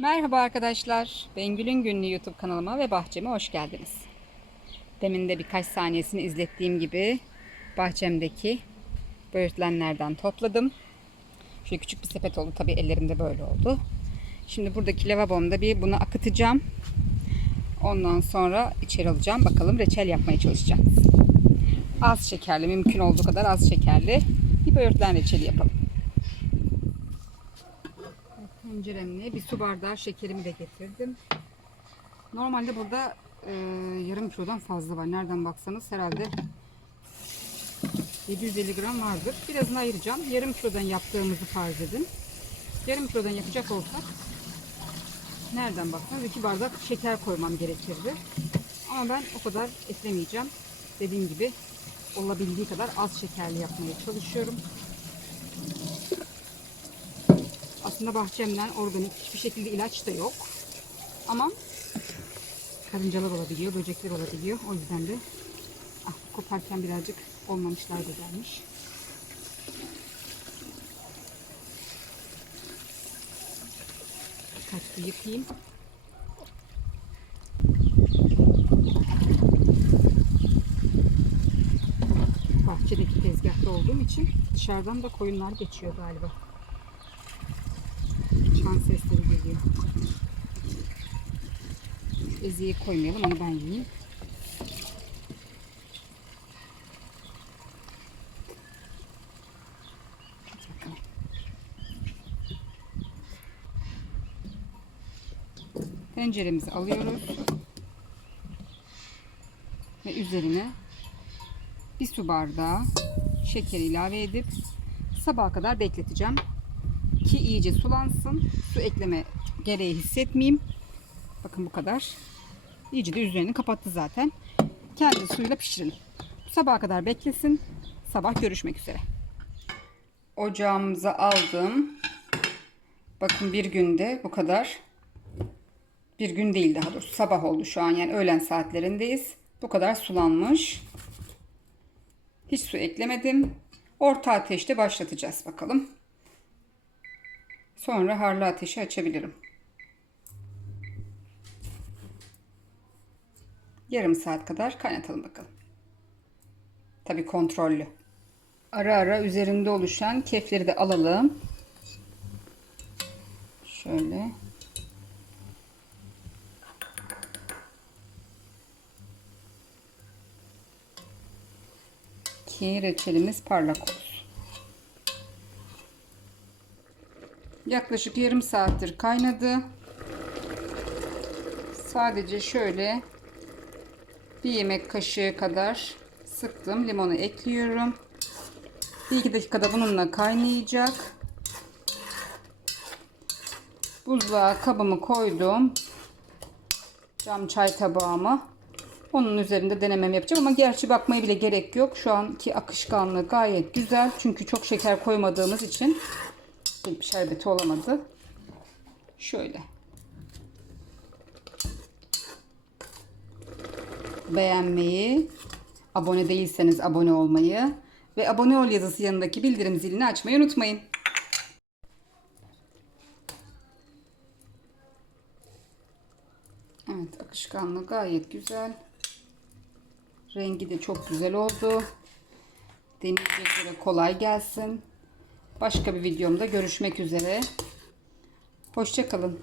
Merhaba arkadaşlar. Bengül'ün Günlüğü YouTube kanalıma ve bahçeme hoş geldiniz. Demin de birkaç saniyesini izlettiğim gibi bahçemdeki böğürtlenlerden topladım. Şöyle küçük bir sepet oldu. Tabii ellerimde böyle oldu. Şimdi buradaki lavabomda bir bunu akıtacağım. Ondan sonra içeri alacağım. Bakalım reçel yapmaya çalışacağız. Az şekerli, mümkün olduğu kadar az şekerli bir böğürtlen reçeli yapalım. Tenceremle bir su bardağı şekerimi de getirdim. Normalde burada e, yarım kilodan fazla var. Nereden baksanız herhalde 750 gram vardır. Birazını ayıracağım. Yarım kilodan yaptığımızı farz edin. Yarım kilodan yapacak olsak nereden baksanız 2 bardak şeker koymam gerekirdi. Ama ben o kadar eklemeyeceğim. Dediğim gibi olabildiği kadar az şekerli yapmaya çalışıyorum. Aslında bahçemden organik hiçbir şekilde ilaç da yok. Ama karıncalar olabiliyor, böcekler olabiliyor. O yüzden de ah, koparken birazcık olmamışlar da gelmiş. Birkaç su yıkayayım. Bahçedeki tezgahta olduğum için dışarıdan da koyunlar geçiyor galiba. Çan sesleri geliyor. Eziği koymayalım onu ben yiyeyim. Tenceremizi alıyoruz. Ve üzerine bir su bardağı şeker ilave edip sabaha kadar bekleteceğim ki iyice sulansın. Su ekleme gereği hissetmeyeyim. Bakın bu kadar. İyice de üzerini kapattı zaten. Kendi suyuyla pişirelim. Sabaha kadar beklesin. Sabah görüşmek üzere. Ocağımıza aldım. Bakın bir günde bu kadar. Bir gün değil daha doğrusu. Sabah oldu şu an yani öğlen saatlerindeyiz. Bu kadar sulanmış. Hiç su eklemedim. Orta ateşte başlatacağız bakalım. Sonra harlı ateşi açabilirim. Yarım saat kadar kaynatalım bakalım. Tabi kontrollü. Ara ara üzerinde oluşan kefleri de alalım. Şöyle. Ki reçelimiz parlak olsun. Yaklaşık yarım saattir kaynadı. Sadece şöyle bir yemek kaşığı kadar sıktım. Limonu ekliyorum. Bir iki dakikada bununla kaynayacak. Buzluğa kabımı koydum. Cam çay tabağımı. Onun üzerinde denemem yapacağım ama gerçi bakmaya bile gerek yok. Şu anki akışkanlığı gayet güzel. Çünkü çok şeker koymadığımız için şerbeti olamadı. Şöyle. Beğenmeyi, abone değilseniz abone olmayı ve abone ol yazısı yanındaki bildirim zilini açmayı unutmayın. Evet, akışkanlığı gayet güzel. Rengi de çok güzel oldu. Deneyeceklere kolay gelsin. Başka bir videomda görüşmek üzere. Hoşçakalın.